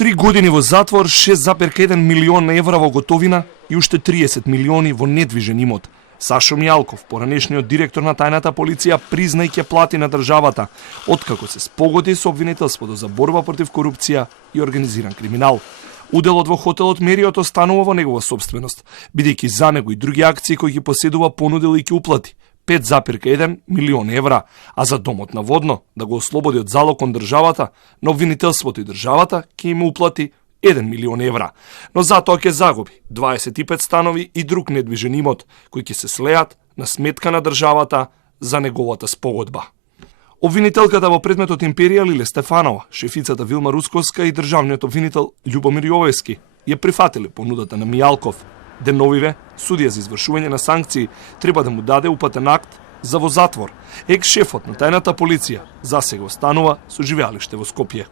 3 години во затвор, 6,1 милион евра во готовина и уште 30 милиони во недвижен имот. Сашо Мијалков, поранешниот директор на тајната полиција, призна и ќе плати на државата, откако се спогоди со обвинителството за борба против корупција и организиран криминал. Уделот во хотелот Мериот останува во негова собственост, бидејќи за него и други акции кои ги поседува понудил и ќе уплати 5,1 милион евра, а за домот на Водно да го ослободи од залог кон државата, на обвинителството и државата ќе им уплати 1 милион евра, но затоа ќе загуби 25 станови и друг недвижен имот, кои ќе се слеат на сметка на државата за неговата спогодба. Обвинителката во предметот Империја Лиле Стефанова, шефицата Вилма Русковска и државниот обвинител Љубомир Јовевски ја прифатиле понудата на Мијалков. Деновиве, судија за извршување на санкции треба да му даде упатен акт за во затвор. Екс-шефот на тајната полиција засега останува со живеалиште во Скопје.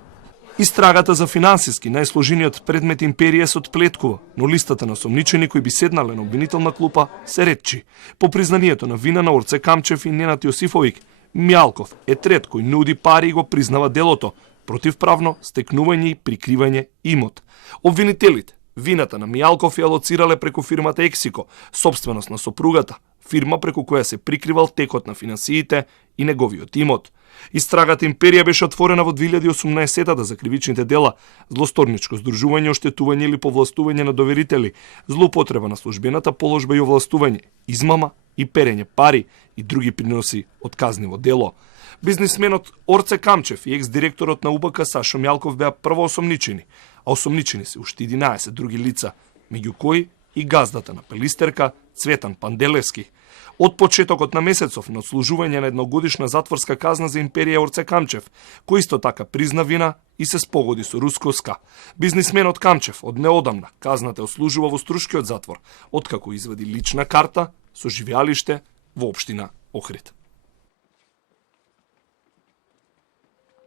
Истрагата за финансиски најсложениот предмет Империја се отплеткува, но листата на осомничени кои би седнале на обвинителна клупа се ретчи. По признанието на вина на Орце Камчев и Ненад Јосифовик, Мијалков е трет кој нуди пари и го признава делото, противправно стекнување и прикривање имот. Обвинителите вината на Мијалков ја алоцирале преку фирмата Ексико, собственост на сопругата, фирма преку која се прикривал текот на финансиите и неговиот имот. Истрагата Империја беше отворена во 2018 за кривичните дела, злосторничко здружување, оштетување или повластување на доверители, злоупотреба на службената положба и овластување, измама и перење пари и други приноси од казниво дело. Бизнисменот Орце Камчев и екс-директорот на УБК Сашо Мијалков беа прво осомничени, а осомничени се уште 11 други лица, меѓу кои и газдата на Пелистерка Цветан Панделевски. Од почетокот на месецов на отслужување на едногодишна затворска казна за Империја Орце Камчев, кој исто така призна вина и се спогоди со Русковска. Бизнисменот Камчев од неодамна казната ослужува во Струшкиот затвор, откако извади лична карта со живеалиште во општина Охрид.